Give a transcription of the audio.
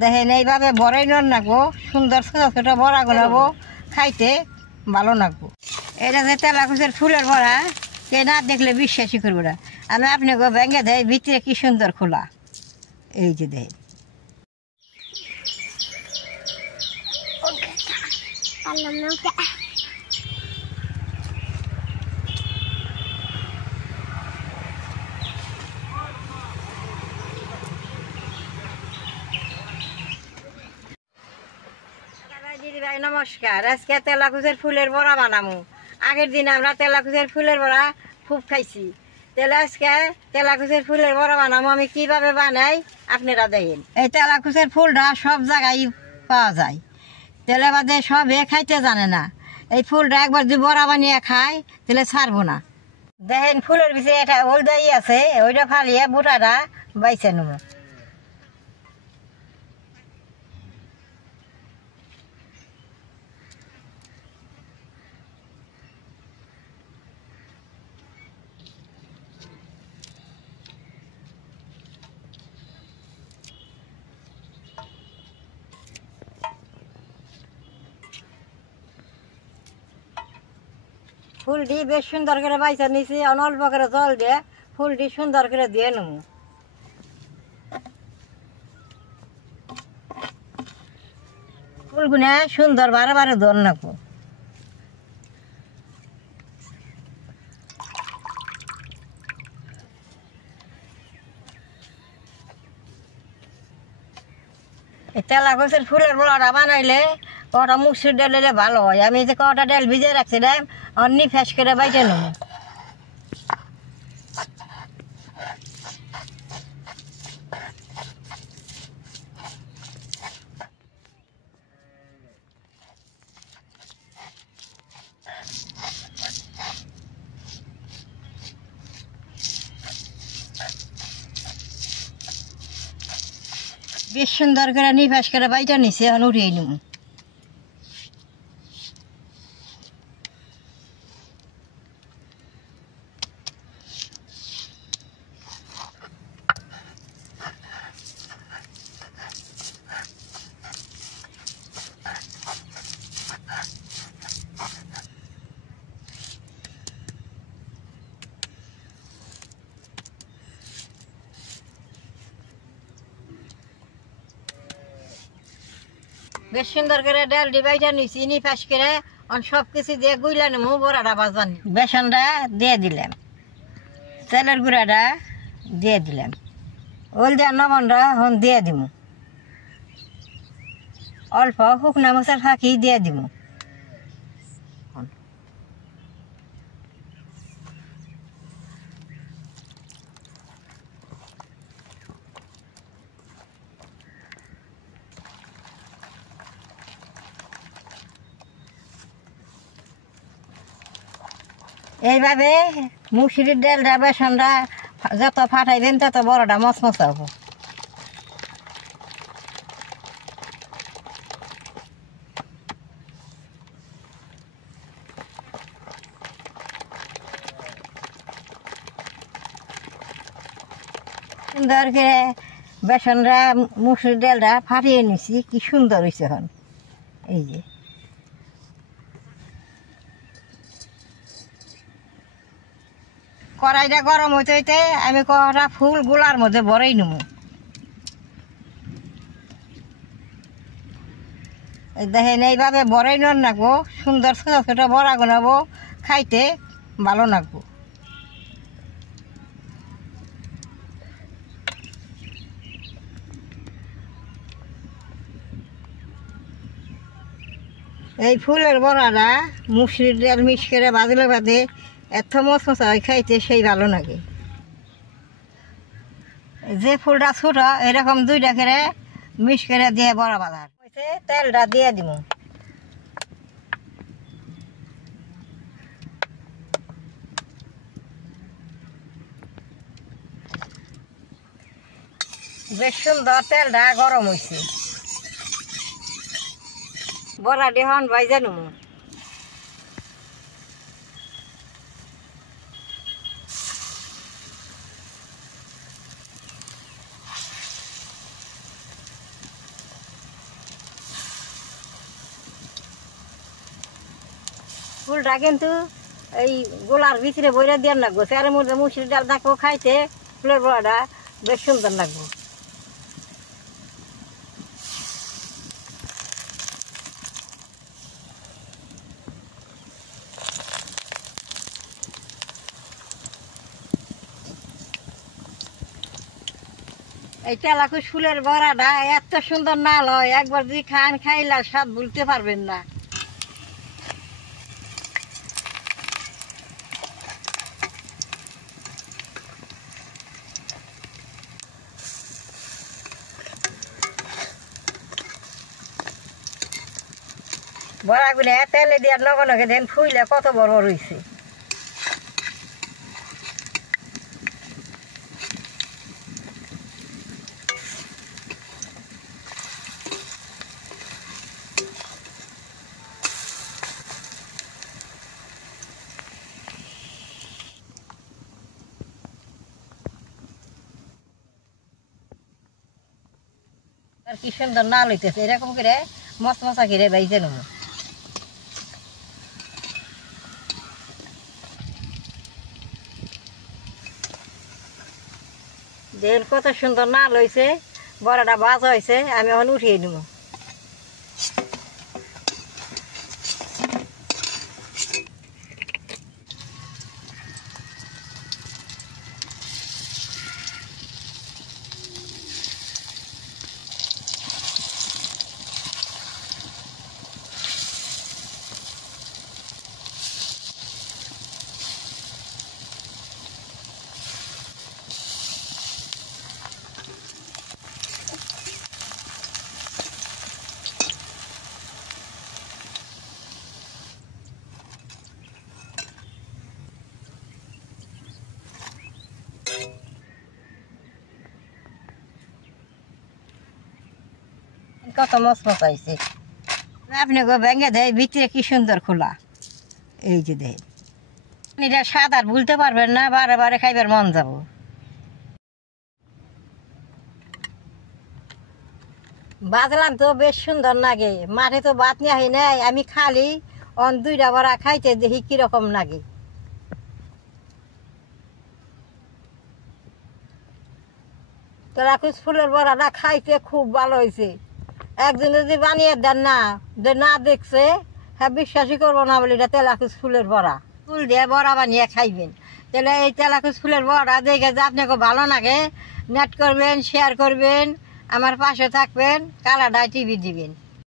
দেখেন এইভাবে বড়াই নাকবো, সুন্দর ছোট ছোট বড়া গুলাবো, খাইতে ভালো লাগবো। এটা যে তেলাকুচের ফুলের বড়া, কে না দেখলে বিশ্বাসই করবো না। আমি আপনাকে ভেঙে দেয়, ভিতরে কি সুন্দর খোলা, এই যে দেখেন। দিদি ভাই নমস্কার। আজকে তেলাকুচের ফুলের বড়া বানামু। আগের দিন আমরা তেলাকুচের ফুলের বড়া খুব খাইছি, তাহলে আজকে তেলাকুচের ফুলের বড়া বানামু। আমি কিভাবে বানাই আপনারা দেখেন। এই তেলাকুচের ফুলটা সব জায়গায় পাওয়া যায়, তেলে বাদে সবে খাইতে জানে না। এই ফুলটা একবার যদি বড়া বানিয়ে খায় তাহলে ছাড়বো না। দেখেন ফুলের ভিতরে এটা হলদাই আছে, ওইটা ফালিয়ে বুটাটা বাইছে নেব। ফুলটি বেশ সুন্দর করে বাইসা নিছি, অল্প করে জল দিয়ে ফুলটি সুন্দর করে দিয়ে নেব। ফুলগুলো সুন্দর বারে বারে ধর নাকবো। এই তেলাকুচের ফুলের বড়াটা বানাইলে কটা মুসুর ডাল দিলে ভালো হয়। আমি যে কটা ডাল ভিজে রাখছিলাম, অন্য ফ্যাস করে বাইটে নেব। বেশ সুন্দর করে নিফাস করে বাইটা নিছে, এখন উঠিয়ে নেব। বেশ সুন্দর করে ডাল ডিবাইটা নিছি, নিফাস করে সব কিছু দিয়ে গুইলা নেবো। বড়াটা বাজান বেসনটা দিয়ে দিলাম, তেলের গুঁড়াটা দিয়ে দিলাম, হলদিয়া লবণটা এখন দিয়ে দিব, অল্প শুকনা মশলা ফাঁকি দিয়ে দিব। এইভাবে মুসুরির ডালটা বেসনটা যত ফাটাইবেন তত বড়টা মচমচ হবো। সুন্দর করে বেসনটা মুসুরির ডালটা ফাটিয়ে নিছি, কি সুন্দর হয়েছে এখন। এই যে কড়াইটা গরম হইতে হইতে আমি কটা ফুল গোলার মধ্যে ভরেই নেব। দেখেন এইভাবে ভরেই নন নাকবো, সুন্দর ছোট ছোট বড়া গুনাবো, খাইতে ভালো লাগবো। এই ফুলের বড়াটা মুসুরির ডাল মিক্স করে বাজলে বাদে এত মচমচা হয়, খাইতে সেই ভালো লাগে। যে ফুলটা ছোট এরকম দুইটা করে মিক্স করে দিয়ে বড়া বাজার তেলটা দিয়ে দিব। বেশ সুন্দর তেলটা গরম হয়েছে, বড়া দিয়ে হন ভাইজা নেব। ফুলটা কিন্তু এই গোলার ভিতরে বইরা দিয়ে লাগবো, চেয়ারের মধ্যে মুসুরি ডাল থাকবো, খাইতে ফুলের বড়াটা বেশ সুন্দর লাগবো। এই তেলাকুচ ফুলের বড়াটা এত সুন্দর নাল হয়, একবার যদি খান খাইলে স্বাদ ভুলতে পারবেন না। বড়াগুলো তেলে দেওয়ার লগে লগে দেন ফুইলে কত বড় বড় হয়েছে। আর কি সুন্দর নাল হইতেছে, এরকম করে মশমশা করে বাইজে নেব। দেন কত সুন্দর নাল হয়েছে, বড়াটা ভাজা হয়েছে, আমি এখন উঠিয়ে নেব। কত মচমচ হয়েছে, আপনি গো ভেঙে দেয় ভিতরে কি সুন্দর খোলা। এই যে দেয় এটা স্বাদ আর ভুলতে পারবেন না, বারে বারে খাইবার মন যাব। বাজলাম তো বেশ সুন্দর লাগে, মাঠে তো ভাত নিয়ে আহি নাই, আমি খালি দুইটা বড়া খাইতে দেখি কিরকম লাগে। তেলাকুচ ফুলের বড়াটা খাইতে খুব ভালো হয়েছে। একজন যদি বানিয়ে দেন না, যে না দেখছে হ্যাঁ বিশ্বাসই করবো না বলে এটা তেলাকুচ ফুলের বড়া। ফুল দিয়ে বড়া বানিয়ে খাইবেন, তাহলে এই তেলাকুচ ফুলের বড়া দেখে যে আপনাকে ভালো লাগে, নেট করবেন, শেয়ার করবেন, আমার পাশে থাকবেন, কালাডায় টিভি দিবেন।